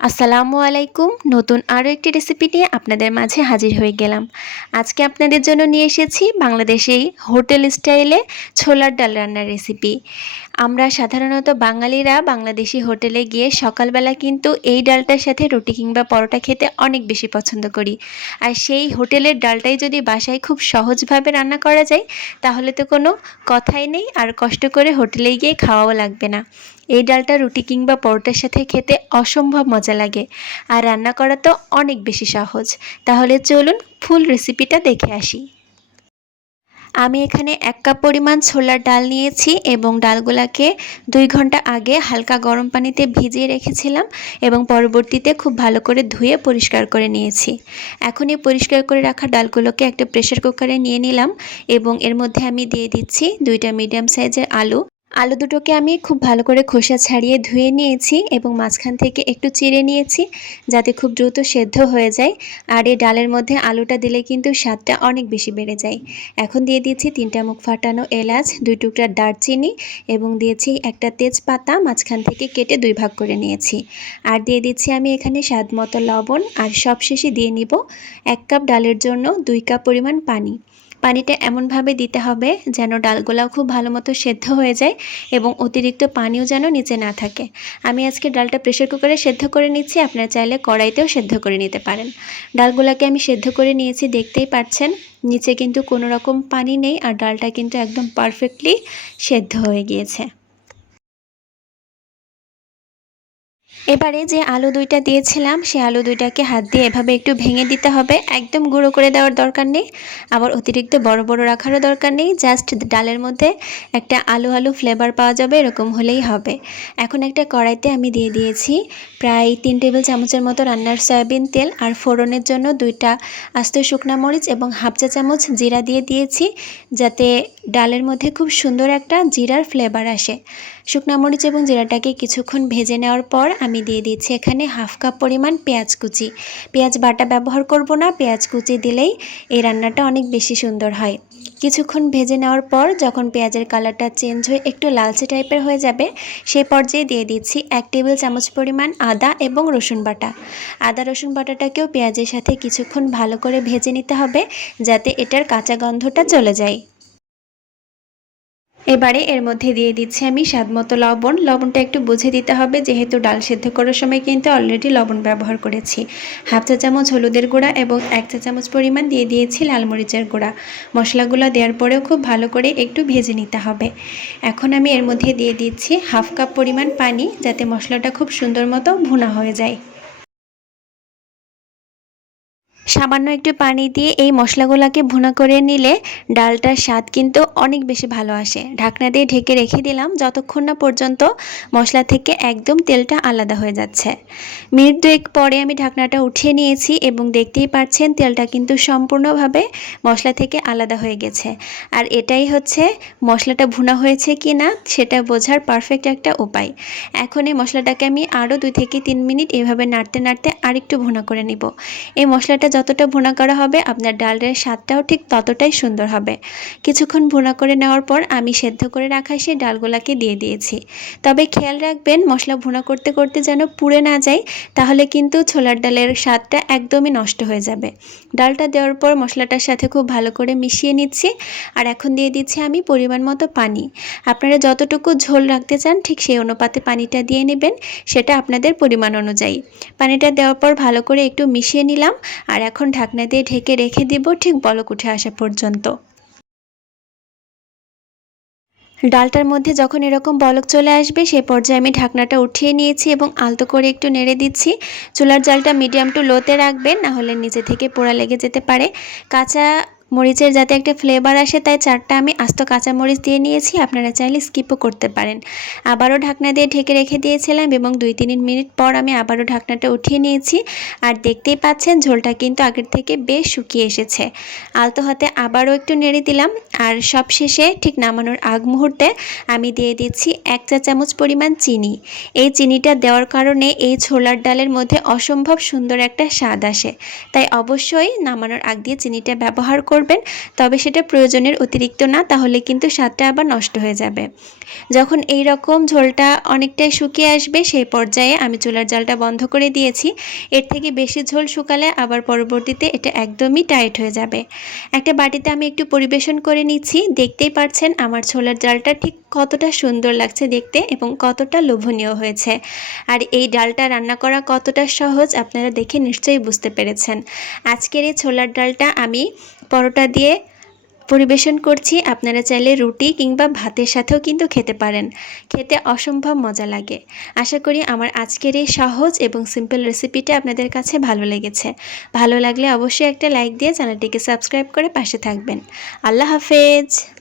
আসসালামু আলাইকুম। নতুন আরও একটি রেসিপি নিয়ে আপনাদের মাঝে হাজির হয়ে গেলাম। আজকে আপনাদের জন্য নিয়ে এসেছি বাংলাদেশেই হোটেল স্টাইলে ছোলার ডাল রান্নার রেসিপি। আমরা সাধারণত বাঙালিরা বাংলাদেশি হোটেলে গিয়ে সকালবেলা কিন্তু এই ডালটার সাথে রুটি কিংবা পরোটা খেতে অনেক বেশি পছন্দ করি। আর সেই হোটেলের ডালটাই যদি বাসায় খুব সহজভাবে রান্না করা যায় তাহলে তো কোনো কথাই নেই, আর কষ্ট করে হোটেলে গিয়ে খাওয়াও লাগবে না। এই ডালটা রুটি কিংবা পরোটার সাথে খেতে অসম্ভব মজা লাগে, আর রান্না করা তো অনেক বেশি সহজ। তাহলে চলুন ফুল রেসিপিটা দেখে আসি। আমি এখানে 1 কাপ পরিমাণ ছোলার ডাল নিয়েছি এবং ডালগুলাকে 2 ঘন্টা আগে হালকা গরম পানিতে ভিজিয়ে রেখেছিলাম এবং পরবর্তীতে খুব ভালো করে ধুয়ে পরিষ্কার করে নিয়েছি। এখন এই পরিষ্কার করে রাখা ডালগুলোকে একটা প্রেসার কুকারে নিয়ে নিলাম এবং এর মধ্যে আমি দিয়ে দিচ্ছি 2টা মিডিয়াম সাইজের আলু। আলু দুটোকে আমি খুব ভালো করে খোসা ছাড়িয়ে ধুয়ে নিয়েছি এবং মাঝখান থেকে একটু চিড়ে নিয়েছি যাতে খুব দ্রুত সেদ্ধ হয়ে যায়। আর এই ডালের মধ্যে আলুটা দিলে কিন্তু স্বাদটা অনেক বেশি বেড়ে যায়। এখন দিয়ে দিচ্ছি 3টা মুখ ফাটানো এলাচ, 2 টুকরা দারচিনি এবং দিয়েছি একটা তেজপাতা মাঝখান থেকে কেটে 2 ভাগ করে নিয়েছি। আর দিয়ে দিচ্ছি আমি এখানে স্বাদ মতো লবণ, আর সবশেষে দিয়ে নিব 1 কাপ ডালের জন্য 2 কাপ পরিমাণ পানি। পানিটা এমনভাবে দিতে হবে যেন ডালগুলাও খুব ভালো মতো সেদ্ধ হয়ে যায় এবং অতিরিক্ত পানিও যেন নিচে না থাকে। আমি আজকে ডালটা প্রেসার কুকারে সেদ্ধ করে নিচ্ছি, আপনারা চাইলে কড়াইতেও সেদ্ধ করে নিতে পারেন। ডালগুলাকে আমি সেদ্ধ করে নিয়েছি, দেখতেই পাচ্ছেন নিচে কিন্তু কোনো রকম পানি নেই, আর ডালটা কিন্তু একদম পারফেক্টলি সেদ্ধ হয়ে গিয়েছে। এবারে যে আলু 2টা দিয়েছিলাম সেই আলু 2টাকে হাত দিয়ে এভাবে একটু ভেঙে দিতে হবে, একদম গুঁড়ো করে দেওয়ার দরকার নেই, আবার অতিরিক্ত বড় বড় রাখারও দরকার নেই। জাস্ট ডালের মধ্যে একটা আলু আলু ফ্লেভার পাওয়া যাবে, এরকম হলেই হবে। এখন একটা কড়াইতে আমি দিয়ে দিয়েছি প্রায় 3 টেবিল চামচের মতো রান্নার সয়াবিন তেল, আর ফোড়নের জন্য 2টা আস্ত শুকনা মরিচ এবং হাফ চা চামচ জিরা দিয়ে দিয়েছি যাতে ডালের মধ্যে খুব সুন্দর একটা জিরার ফ্লেভার আসে। শুকনা মরিচ এবং জিরাটাকে কিছুক্ষণ ভেজে নেওয়ার পর আমি দিয়ে দিচ্ছি এখানে হাফ কাপ পরিমাণ পেঁয়াজ কুচি। পেঁয়াজ বাটা ব্যবহার করব না, পেঁয়াজ কুচি দিলেই এই রান্নাটা অনেক বেশি সুন্দর হয়। কিছুক্ষণ ভেজে নেওয়ার পর যখন পেঁয়াজের কালারটা চেঞ্জ হয়ে একটু লালচে টাইপের হয়ে যাবে সেই পর্যায়ে দিয়ে দিচ্ছি 1 টেবিল চামচ পরিমাণ আদা এবং রসুন বাটা। আদা রসুন বাটাটাকেও পেঁয়াজের সাথে কিছুক্ষণ ভালো করে ভেজে নিতে হবে যাতে এটার কাঁচা গন্ধটা চলে যায়। এবারে এর মধ্যে দিয়ে দিচ্ছি আমি স্বাদমতো লবণ। লবণটা একটু বুঝে দিতে হবে যেহেতু ডাল সেদ্ধ করার সময় কিন্তু অলরেডি লবণ ব্যবহার করেছি। হাফ চা চামচ হলুদের গুঁড়া এবং 1 চা চামচ পরিমাণ দিয়ে দিয়েছি লাল মরিচের গুঁড়া। মশলাগুলো দেওয়ার পরেও খুব ভালো করে একটু ভেজে নিতে হবে। এখন আমি এর মধ্যে দিয়ে দিচ্ছি হাফ কাপ পরিমাণ পানি যাতে মশলাটা খুব সুন্দর মতো ভুনা হয়ে যায়। সামান্য একটু পানি দিয়ে এই মশলাগুলোকে ভুনা করে নিলে ডালটার স্বাদ কিন্তু অনেক বেশি ভালো আসে। ঢাকনা দিয়ে ঢেকে রেখে দিলাম যতক্ষণ না পর্যন্ত মশলা থেকে একদম তেলটা আলাদা হয়ে যাচ্ছে। মিনিট 2 পরে আমি ঢাকনাটা উঠিয়ে নিয়েছি এবং দেখতেই পাচ্ছেন তেলটা কিন্তু সম্পূর্ণভাবে মশলা থেকে আলাদা হয়ে গেছে। আর এটাই হচ্ছে মশলাটা ভুনা হয়েছে কি না সেটা বোঝার পারফেক্ট একটা উপায়। এখন এই মশলাটাকে আমি আরও 2 থেকে 3 মিনিট এভাবে নাড়তে নাড়তে আরেকটু ভুনা করে নিব। এই মশলাটা যতটা ভুনা করা হবে আপনার ডালের স্বাদটাও ঠিক ততটাই সুন্দর হবে। কিছুক্ষণ ভুনা করে নেওয়ার পর আমি সেদ্ধ করে রাখা সেই ডালগুলাকে দিয়ে দিয়েছি। তবে খেয়াল রাখবেন মশলা ভুনা করতে করতে যেন পুড়ে না যায়, তাহলে কিন্তু ছোলার ডালের স্বাদটা একদমই নষ্ট হয়ে যাবে। ডালটা দেওয়ার পর মশলাটার সাথে খুব ভালো করে মিশিয়ে নিচ্ছি, আর এখন দিয়ে দিচ্ছি আমি পরিমাণ মতো পানি। আপনারা যতটুকু ঝোল রাখতে চান ঠিক সেই অনুপাতে পানিটা দিয়ে নেবেন, সেটা আপনাদের পরিমাণ অনুযায়ী। পানিটা দেওয়ার পর ভালো করে একটু মিশিয়ে নিলাম, আর এখন ঢাকনা দিয়ে ঢেকে রেখে দিব ঠিক বলক উঠে আসা পর্যন্ত। ডালটার মধ্যে যখন এরকম বলক চলে আসবে সেই পর্যায়ে আমি ঢাকনাটা উঠিয়ে নিয়েছি এবং আলতো করে একটু নেড়ে দিচ্ছি। চুলার জালটা মিডিয়াম টু লোতে রাখবেন, না হলে নিচে থেকে পোড়া লেগে যেতে পারে। কাঁচা মরিচের যাতে একটা ফ্লেভার আসে তাই 4টা আমি আস্ত কাঁচা মরিচ দিয়ে নিয়েছি, আপনারা চাইলে স্কিপও করতে পারেন। আবারও ঢাকনা দিয়ে ঢেকে রেখে দিয়েছিলাম এবং 2-3 মিনিট পর আমি আবারও ঢাকনাটা উঠিয়ে নিয়েছি। আর দেখতেই পাচ্ছেন ঝোলটা কিন্তু আগের থেকে বেশ শুকিয়ে এসেছে। আলতো হাতে আবারও একটু নেড়ে দিলাম, আর সবশেষে ঠিক নামানোর আগ মুহূর্তে আমি দিয়ে দিচ্ছি 1 চা চামচ পরিমাণ চিনি। এই চিনিটা দেওয়ার কারণে এই ছোলার ডালের মধ্যে অসম্ভব সুন্দর একটা স্বাদ আসে, তাই অবশ্যই নামানোর আগ দিয়ে চিনিটা ব্যবহার করবেন। করবেন, তবে সেটা প্রয়োজনের অতিরিক্ত না, তাহলে কিন্তু স্বাদটা আবার নষ্ট হয়ে যাবে। যখন এই রকম ঝোলটা অনেকটাই শুকিয়ে আসবে, সেই পর্যায়ে আমি চুলার জালটা বন্ধ করে দিয়েছি। এর থেকে বেশি ঝোল শুকালে আবার পরবর্তীতে এটা একদমই টাইট হয়ে যাবে। একটা বাটিতে আমি একটু পরিবেশন করে নিচ্ছি। দেখতেই পাচ্ছেন আমার ছোলার ডালটা ঠিক কতটা সুন্দর লাগছে দেখতে এবং কতটা লোভনীয় হয়েছে। আর এই ডালটা রান্না করা কতটা সহজ আপনারা দেখে নিশ্চয়ই বুঝতে পেরেছেন। আজকের এই ছোলার ডালটা আমি পরোটা দিয়ে পরিবেশন করছি। আপনারা চাইলে রুটি কিংবা ভাতের সাথেও কিন্তু খেতে পারেন। খেতে অসম্ভব মজা লাগে। আশা করি আমার আজকের এই সহজ এবং সিম্পল রেসিপিটা আপনাদের কাছে ভালো লেগেছে। ভালো লাগলে অবশ্যই একটা লাইক দিয়ে চ্যানেলটিকে সাবস্ক্রাইব করে পাশে থাকবেন। আল্লাহ হাফেজ।